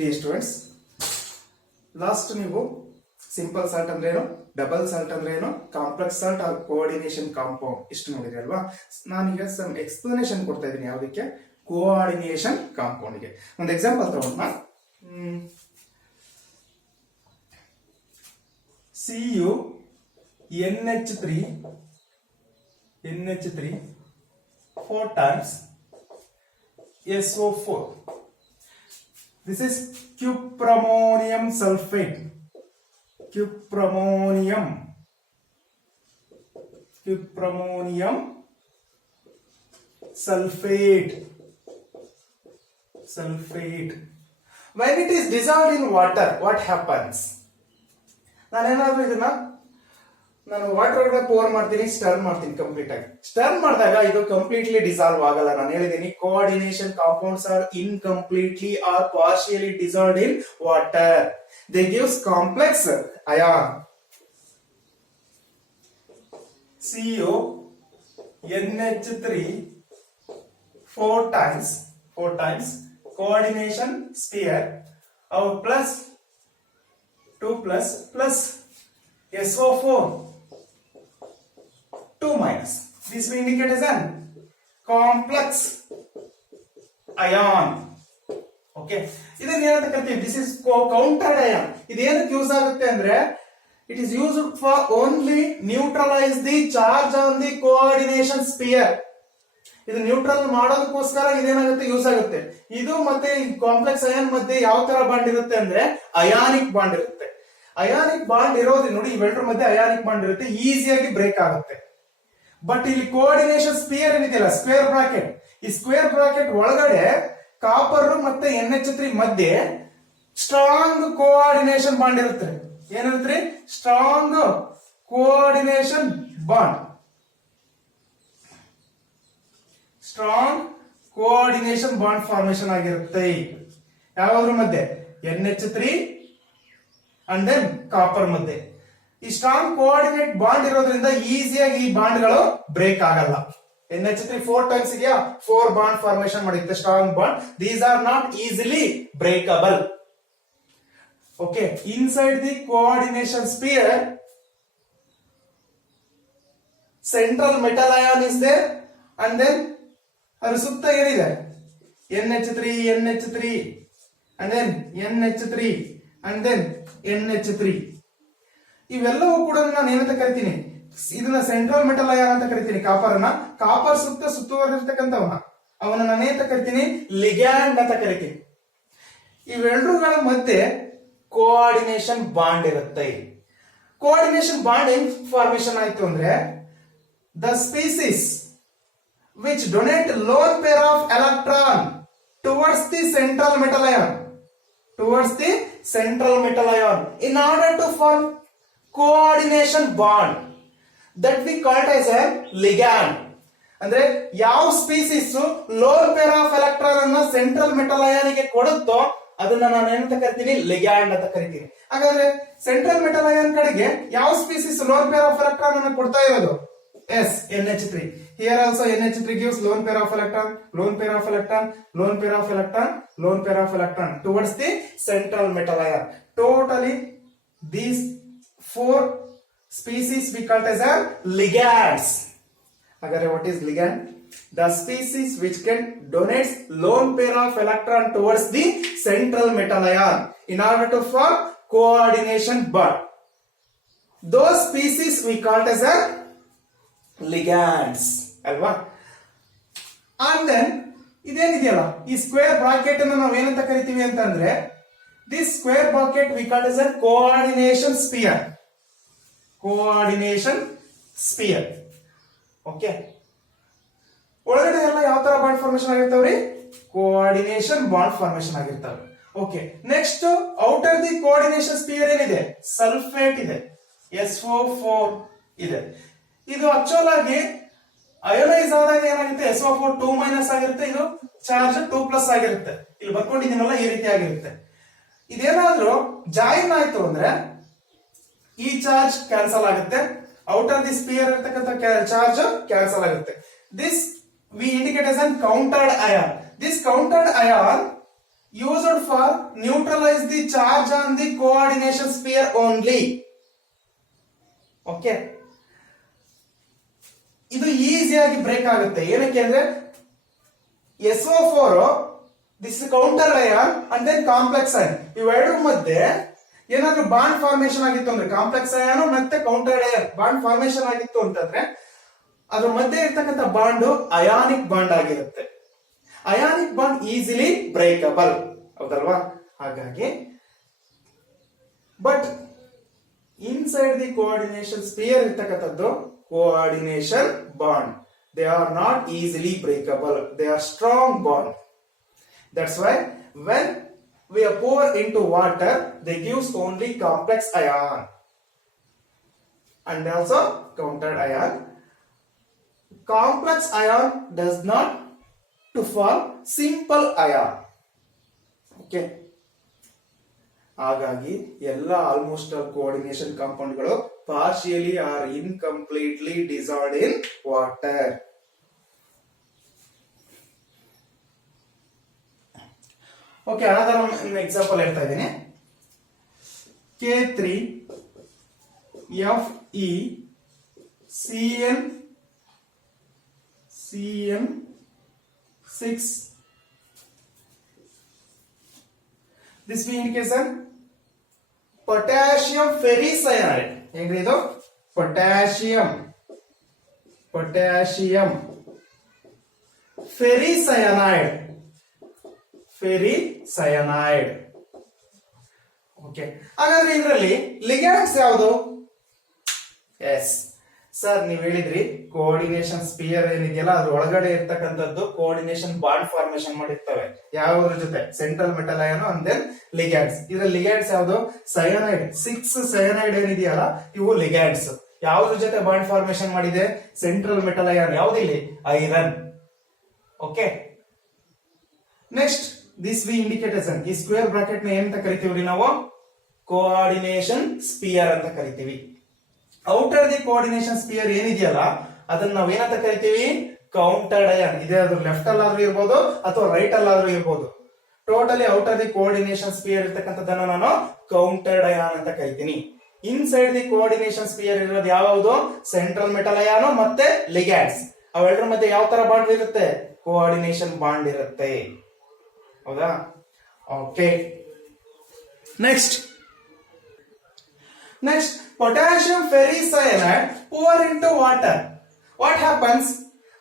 D students, last ನೀವು simple salt ಅಂದ್ರೆ ಏನು, ಡಬಲ್ ಸಾಲ್ಟ್ ಅಂದ್ರೆ ಏನು, ಕಾಂಪ್ಲೆಕ್ಸ್ ಸಾಲ್ಟ್ ಹಾಗೂ ಕೋಆರ್ಡಿನೇಷನ್ ಕಾಂಪೌಂಡ್ ಇಷ್ಟು ನೋಡಿದ್ರಿ ಅಲ್ವಾ. ನಾನೀಗ ಸಮ್ ಎಕ್ಸ್ಪ್ಲನೇಷನ್ ಕೊಡ್ತಾ ಇದ್ದೀನಿ ಯಾವುದಕ್ಕೆ, ಕೋಆರ್ಡಿನೇಷನ್ ಕಾಂಪೌಂಡ್ಗೆ. ಒಂದು ಎಕ್ಸಾಂಪಲ್ ತಗೊಂಡ, Cu NH3 4 times SO4. This is cupramonium sulfate. Cupramonium sulfate. When it is dissolved in water, what happens? ನಾನೇನಾದ್ರೂ ಇದನ್ನ ವಾಟರ್ ಒಳಗಡೆ ಪೋರ್ ಮಾಡ್ತೀನಿ, ಸ್ಟರ್ ಮಾಡ್ತೀನಿ ಕಂಪ್ಲೀಟ್ ಆಗಿ. ಸ್ಟರ್ ಮಾಡಿದಾಗ ಇದು ಕಂಪ್ಲೀಟ್ಲಿ ಡಿಸಾಲ್ವ್ ಆಗಲ್ಲ. ನಾನು ಹೇಳಿದ್ದೀನಿ coordination compounds are incompletely or partially dissolved in water. They gives complex ion. Cu NH3 4 times coordination sphere our plus 2 plus SO4 2 minus. This we indicate as an complex ion. Okay, ಇದನ್ನ ಏನಂತ ಕರಿತೀವಿ, this is countered ion. ಇದೇನಕ್ಕೆ use ಆಗುತ್ತೆ ಅಂದ್ರೆ, it is used for only neutralize the charge on the coordination sphere. ಇದು neutral ಮಾಡೋದಕ್ಕೋಸ್ಕರ ಇದೇನಾಗುತ್ತೆ, use ಆಗುತ್ತೆ. ಇದು ಮತ್ತೆ ಕಾಂಪ್ಲೆಕ್ಸ್ ಅಯಾನ್ ಮಧ್ಯೆ ಯಾವ ತರ ಬಾಂಡ್ ಇರುತ್ತೆ ಅಂದ್ರೆ ಅಯಾನಿಕ್ ಬಾಂಡ್ ಇರುತ್ತೆ. ಅಯಾನಿಕ್ ಬಾಂಡ್ ಇರೋದ್ರಿಂದ ನೋಡಿ, ಇವೆರಡರ ಮಧ್ಯೆ ಅಯಾನಿಕ್ ಬಾಂಡ್ ಇರುತ್ತೆ, ಈಸಿಯಾಗಿ ಬ್ರೇಕ್ ಆಗುತ್ತೆ. ಬಟ್ ಇಲ್ಲಿ ಕೋಆರ್ಡಿನೇಷನ್ ಸ್ಪಿಯರ್ ಏನಿದೆಯಲ್ಲ, ಸ್ಕ್ವೇರ್ ಬ್ರಾಕೆಟ್, ಈ ಸ್ಕ್ವೇರ್ ಬ್ರಾಕೆಟ್ ಒಳಗಡೆ ಕಾಪರ್ ಮತ್ತೆ NH3 ಮಧ್ಯೆ ಸ್ಟ್ರಾಂಗ್ ಕೋಆರ್ಡಿನೇಷನ್ ಬಾಂಡ್ ಇರುತ್ತೆ. ಏನಿರುತ್ತೆ? Strong coordination bond. Strong coordination bond formation ಆಗಿರುತ್ತೆ. ಯಾವ್ದ್ರ ಮಧ್ಯೆ? NH3 ಅಂಡ್ ದೆನ್ ಕಾಪರ್ ಮಧ್ಯೆ. ಈ ಸ್ಟ್ರಾಂಗ್ ಕೋಆರ್ಡಿನೇಟ್ ಬಾಂಡ್ ಇರೋದ್ರಿಂದ ಈಸಿಯಾಗಿ ಈ ಬಾಂಡ್ಗಳು ಬ್ರೇಕ್ ಆಗಲ್ಲ. NH3 4 times ಇದೆಯಾ, 4 ಬಾಂಡ್ ಫಾರ್ಮೇಶನ್ ಮಾಡುತ್ತೆ, strong bond. These are not easily breakable. Okay, inside the coordination sphere central metal ion is there and then ಅದ್ರ ಸುತ್ತ ಏನಿದೆ, NH3 and then NH3 and then NH3. ಇವೆಲ್ಲವೂ ಕೂಡ ನಾನು ಏನಂತ ಕರಿತೀನಿ, ಇದನ್ನ ಸೆಂಟ್ರಲ್ ಮೆಟಲ್ ಅಯಾನ್ ಅಂತ ಕರಿತೀನಿ. ಕಾಪರ್ ಸುತ್ತುವರೆದಿರ್ತಕ್ಕಂಥವನ್ನ ಅವನ ನಾನೇಂತ ಕರಿತೀನಿ, ಲಿಗ್ಯಾಂಡ್ ಅಂತ ಕರಿತೀನಿ. ಇವೆರಡುಗಳ ಮಧ್ಯೆ ಕೋಆರ್ಡಿನೇಷನ್ ಬಾಂಡ್ ಇರುತ್ತೆ. ಕೋಆರ್ಡಿನೇಷನ್ ಬಾಂಡ್ ಹೆಂಗ್ ಫಾರ್ಮೇಶನ್ ಆಯ್ತು ಅಂದ್ರೆ, the species which donate lone pair of electron towards the central metal ion in order to form coordination bond that we call as a ligand. ಅಂದ್ರೆ ಯಾವ species lone pair of electron ಅನ್ನ central metal ion ಗೆ ಕೊಡುತ್ತೋ ಅದನ್ನ ನಾನು ಏನಂತ ಕರಿತೀನಿ, ligand ಅಂತ ಕರಿತೀನಿ. ಹಾಗಾದ್ರೆ ಸೆಂಟ್ರಲ್ ಮೆಟಲ್ ಅಯಾನ್ ಕಡೆಗೆ ಯಾವ species lone pair of electron ಅನ್ನ ಕೊಡ್ತಾ ಇರೋದು? Yes, NH3. Here also NH3 gives lone pair of electron towards the central metal ion. Totally these 4 species we call as a ligands. Agare what is ligand? The species which can donate lone pair of electron towards the central metal ion in order to form coordination bond. Those species we call as a ligands ಅಲ್ವಾ. And then ಇದೇನಿದೆಯಲ್ಲ, ಈ square bracket ಅನ್ನು ನಾವು ಏನಂತ ಕರಿತೀವಿ ಅಂತಂದ್ರೆ, this square bracket we call as a coordination sphere. Okay, ಒಳಗಡೆ ಎಲ್ಲ ಯಾವ ತರ ಬಾಂಡ್ ಫಾರ್ಮೇಶನ್ ಆಗಿರ್ತಾವ್ರಿ? ಕೋಆರ್ಡಿನೇಷನ್ ಬಾಂಡ್ ಫಾರ್ಮೇಶನ್ ಆಗಿರ್ತಾವೆ. Okay, next outer the coordination sphere ಏನಿದೆ, ಸಲ್ಫೇಟ್ ಇದೆ, SO4 ಇದೆ. ಇದು ಆಕ್ಚುಲ್ ಆಗಿ ಅಯೋನೈಸ್ ಆದಾಗ ಏನಾಗುತ್ತೆ, SO4 2 ಮೈನಸ್ ಆಗಿರುತ್ತೆ, ಇದು ಚಾರ್ಜ್ 2+ ಆಗಿರುತ್ತೆ. ಇಲ್ಲಿ ಬರ್ಕೊಂಡಿದ್ದೀನಲ್ಲ, ಈ ರೀತಿ ಆಗಿರುತ್ತೆ. ಇದೇನಾದ್ರೂ ಜಾಯಿನ್ ಆಯ್ತು ಅಂದ್ರೆ ಈ ಚಾರ್ಜ್ ಕ್ಯಾನ್ಸಲ್ ಆಗುತ್ತೆ, ಔಟರ್ ದಿ ಸ್ಪಿಯರ್ ಇರತಕ್ಕಂತ ಚಾರ್ಜ್ ಕ್ಯಾನ್ಸಲ್ ಆಗುತ್ತೆ. This we indicate as an countered ion. This countered ion used for neutralize the charge on the coordination sphere only. Okay, ಇದು ಈಸಿಯಾಗಿ ಬ್ರೇಕ್ ಆಗುತ್ತೆ. ಏನಕ್ಕೆ ಅಂದ್ರೆ SO4 this counter ion and then complex ion, ಇವೆರಡರ ಮಧ್ಯೆ ಏನಾದ್ರೂ bond formation ಆಗಿತ್ತು ಅಂದ್ರೆ, ಕಾಂಪ್ಲೆಕ್ಸ್ ಅಯಾನ್ ಮತ್ತೆ ಕೌಂಟರ್ ಅಯಾನ್ ಬಾಂಡ್ ಫಾರ್ಮೇಶನ್ ಆಗಿತ್ತು ಅಂತಂದ್ರೆ ಅದ್ರ ಮಧ್ಯೆ ಇರ್ತಕ್ಕಂಥ ಬಾಂಡ್ ಅಯಾನಿಕ್ ಬಾಂಡ್ ಆಗಿರುತ್ತೆ. ಅಯಾನಿಕ್ ಬಾಂಡ್ ಈಸಿಲಿ ಬ್ರೇಕಬಲ್, ಹೌದಲ್ವಾ? ಹಾಗಾಗಿ but inside the coordination sphere ಇರ್ತಕ್ಕಂಥದ್ದು coordination bond, they are not easily breakable, they are strong bond. That's why when we pour into water, they gives only complex ion and also countered ion. Complex ion does not to form simple ion. Okay. ಹಾಗಾಗಿ ಎಲ್ಲ almost all coordination ಕಾಂಪೌಂಡ್ಗಳು partially or incompletely dissolved in water. Okay, another one example ಹೇಳ್ತಾ ಇದ್ದೀನಿ. K3FeCN6. This we indication potassium ferricyanide. ಹೇಗ್ರಿ ಇದು? potassium ferricyanide. Okay, ಹಾಗಾದ್ರೆ ಇದರಲ್ಲಿ ligands ಯಾವುದು? ಎಸ್ ಸರ್, ನೀವು ಹೇಳಿದ್ರಿ ಕೋಆರ್ಡಿನೇಷನ್ ಸ್ಪಿಯರ್ ಏನಿದೆಯಲ್ಲ ಅದ್ರ ಒಳಗಡೆ ಇರ್ತಕ್ಕಂಥದ್ದು ಕೋಆರ್ಡಿನೇಷನ್ ಬಾಂಡ್ ಫಾರ್ಮೇಶನ್ ಮಾಡಿರ್ತವೆ. ಯಾವ್ದ್ರ ಜೊತೆ? Central metal ion and then ligands. ಇದ್ರಲ್ಲಿ ಲಿಗ್ಯಾಂಡ್ಸ್ ಯಾವುದು? ಸಯನೈಡ್. 6 ಸಯನೈಡ್ ಏನಿದೆಯಲ್ಲ ಇವು ಲಿಗ್ಯಾಂಡ್ಸ್. ಯಾವ್ದ್ರ ಜೊತೆ ಬಾಂಡ್ ಫಾರ್ಮೇಶನ್ ಮಾಡಿದೆ? Central metal ion. ಯಾವ್ದಿಲ್ಲಿ? Iron. Okay, next this we indicators. ಈ ಸ್ಕ್ವೇರ್ ಬ್ರಾಕೆಟ್ ನ ಏನಂತ ಕರಿತೀವಿ ನಾವು? ಕೋಆರ್ಡಿನೇಷನ್ ಸ್ಪಿಯರ್ ಅಂತ ಕರಿತೀವಿ. ಔಟರ್ ದಿ ಕೋಆರ್ಡಿನೇಷನ್ ಸ್ಪಿಯರ್ ಏನಿದೆಯಲ್ಲ ಅದನ್ನ ನಾವ್ ಏನಂತ ಕರಿತೀವಿ? Countered ion. ಇದೇ ಅದು ಲೆಫ್ಟ್ ಅಲ್ಲಾದ್ರೂ ಇರ್ಬೋದು ಅಥವಾ ರೈಟ್ ಅಲ್ಲಾದ್ರೂ ಇರ್ಬೋದು. Totally outer the coordination sphere ಇರ್ತಕ್ಕಂಥದ್ದನ್ನ ನಾನು ಕೌಂಟರ್ಡ್ ಅಯಾನ್ ಅಂತ ಕರಿತೀನಿ. ಇನ್ಸೈಡ್ ದಿ ಕೋಆರ್ಡಿನೇಷನ್ ಸ್ಪಿಯರ್ ಇರೋದು ಯಾವುದು? ಸೆಂಟ್ರಲ್ ಮೆಟಲ್ ಅಯಾನ್ ಮತ್ತೆ ಲಿಗ್ಯಾಂಡ್ಸ್. ಅವೆರಡರ ಮಧ್ಯೆ ಯಾವ ತರ ಬಾಂಡ್ ಇರುತ್ತೆ? ಕೋಆರ್ಡಿನೇಷನ್ ಬಾಂಡ್ ಇರುತ್ತೆ. ಹೌದಾ? Okay, next potassium ferricyanide pour into water. What happens?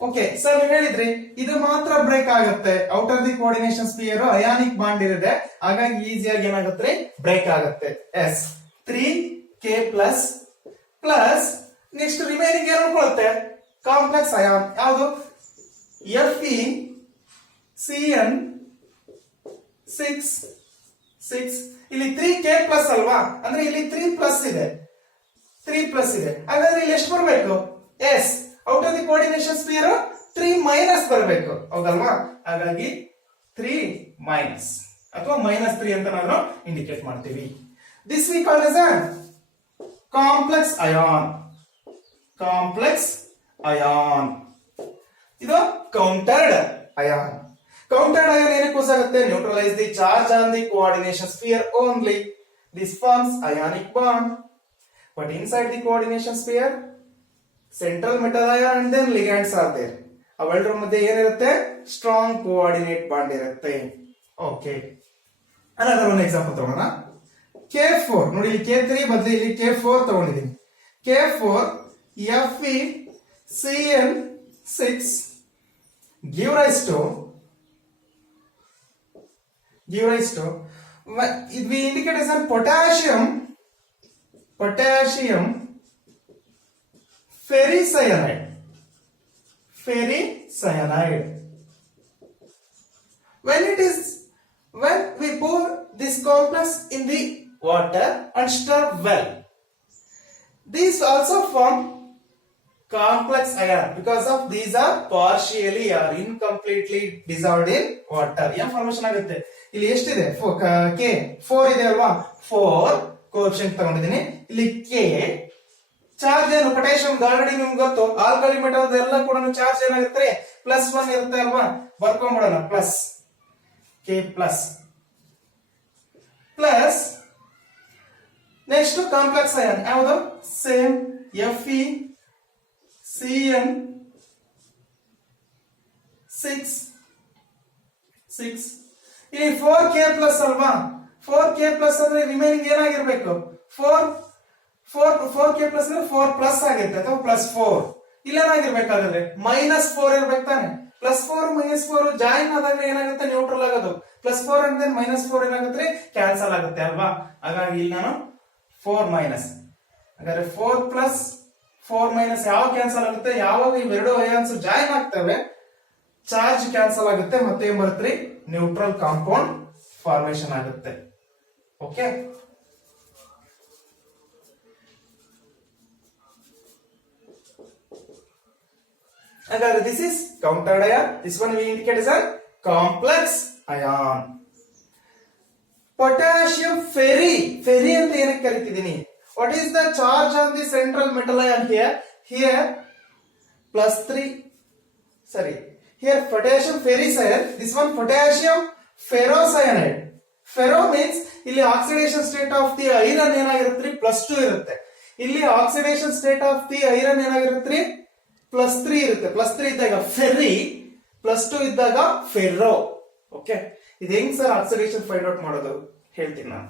Okay sir, ನೀವು ಹೇಳಿದ್ರಿ ಇದು ಮಾತ್ರ ಬ್ರೇಕ್ ಆಗುತ್ತೆ. Outer the coordination sphere ionic bond ಇರುತ್ತೆ, ಹಾಗಾಗಿ ಈಸಿಯಾಗಿ ಏನಾಗುತ್ತೆ? ಬ್ರೇಕ್ ಆಗುತ್ತೆ. S, 3K+ plus next remaining ಏನು ಉಳ್ಕೊಳ್ಳುತ್ತೆ? Complex ion. ಯಾವುದು? FeCN6. ಇಲ್ಲಿ 3K+ ಅಲ್ವಾ? ಅಂದ್ರೆ ಇಲ್ಲಿ 3+ ಇದೆ. ಹಾಗಾದ್ರೆ ಇಲ್ಲಿ ಎಷ್ಟು ಬರಬೇಕು? Yes, out of the coordination sphere 3- ಬರಬೇಕು, ಹೌದಲ್ವಾ? ಹಾಗಾಗಿ 3- ಅಥವಾ -3 ಅಂತ ನಾವು ಇಂಡಿಕೇಟ್ ಮಾಡ್ತೀವಿ. This we call as complex ion. ಇದು ಕೌಂಟರ್ಡ್ ಅಯಾನ್. Countered ion ಏನಕ್ಕೆ ಯೂಸ್ ಆಗುತ್ತೆ? Neutralise the charge on the coordination sphere only. This forms ionic bond. But inside the coordination sphere central metal ion and then ligands are there. ಅವೆರಡರ ಮಧ್ಯೆ ಏನಿರುತ್ತೆ? Strong coordinate bond ಇರುತ್ತೆ. Okay, another one example ತಗೋಣ. K4 ನೋಡಿ, ಇಲ್ಲಿ K3 ಬದಲು ಇಲ್ಲಿ K4 ತಗೊಂಡಿದ್ದೀನಿ. K4FeCN6 give rise to we indicate as a potassium ferricyanide. When we pour this complex in the water and stir well, these also form complex ion because of these are partially or incompletely dissolved in water. ಏನು formation ಆಗುತ್ತೆ? ಇಲ್ಲಿ ಎಷ್ಟಿದೆ? K4 ಇದೆ ಅಲ್ವಾ? 4 coefficient ತಗೊಂಡಿದ್ದೀನಿ. ಇಲ್ಲಿ K charge ಏನು? Potassium already ನಿಮ್ಗೆ ಗೊತ್ತು. ಆಲ್ಕಲಿ ಮೆಟಲ್ ಎಲ್ಲ ಕೂಡ ಚಾರ್ಜ್ ಏನಾಗುತ್ತೆ? +1 ಇರುತ್ತೆ ಅಲ್ವಾ? ಬರ್ಕೊಂಡ್ಬಿಡೋಣ. K+. Plus next complex ion ಯಾವುದು ಸೇಮ್ Fe Cn 6 ಇಲ್ಲಿ 4k ಪ್ಲಸ್ ಅಲ್ವಾ 4k ಪ್ಲಸ್ ಅಂದ್ರೆ ರಿಮೈನಿಂಗ್ ಏನಾಗಿರ್ಬೇಕು 4k ಪ್ಲಸ್ ಅಂದ್ರೆ 4 ಪ್ಲಸ್ ಆಗಿರುತ್ತೆ ಅಥವಾ ಪ್ಲಸ್ 4 ಇಲ್ಲೇನಾಗಿರ್ಬೇಕಾದ್ರೆ -4 ಇರ್ಬೇಕು ತಾನೆ +4 -4 ಜಾಯಿನ್ ಆದಾಗ ಏನಾಗುತ್ತೆ ನ್ಯೂಟ್ರಲ್ ಆಗೋದು +4 ಅಂಡ್ ದೆನ್ -4 ಏನಾಗುತ್ತೆ ಕ್ಯಾನ್ಸಲ್ ಆಗುತ್ತೆ ಅಲ್ವಾ ಹಾಗಾಗಿ ಇಲ್ಲಿ ನಾನು 4 ಹಾಗಾದ್ರೆ 4 ಪ್ಲಸ್ 4 ಯಾವಾಗ ಕ್ಯಾನ್ಸಲ್ ಆಗುತ್ತೆ ಯಾವಾಗ ಇವೆರಡು ಅಯಾನ್ಸ್ ಜಾಯಿನ್ ಆಗ್ತವೆ ಚಾರ್ಜ್ ಕ್ಯಾನ್ಸಲ್ ಆಗುತ್ತೆ ಮತ್ತೆ ಏನ್ ಬರುತ್ತೆ ನ್ಯೂಟ್ರಲ್ ಕಾಂಪೌಂಡ್ ಫಾರ್ಮೇಶನ್ ಆಗುತ್ತೆ ಓಕೆ ಹಾಗಾದ್ರೆ this is countered ion this one we indicate as a complex ion potassium ferri ಅಂತ ಏನಕ್ಕೆ ಕರೀತಿದೀನಿ what is the charge on the central metal ion here +3 sorry here potassium ferricyanide this one potassium ferrocyanide ferro means ಇಲ್ಲಿ oxidation state of the iron ಏನಾಗಿರುತ್ತೆ +2 ಇರುತ್ತೆ ಇಲ್ಲಿ oxidation state of the iron ಏನಾಗಿರುತ್ತೆ +3 ಇರುತ್ತೆ +3 ಇದ್ದಾಗ fairy +2 ಇದ್ದಾಗ ಫೆರ್ರೋ okay ಇದು ಹೆಂಗ್ ಸರ್ ಆಕ್ಸಿಡೇಷನ್ ಫೈಂಡ್ ಔಟ್ ಮಾಡೋದು ಹೇಳ್ತೀನಿ ನಾನು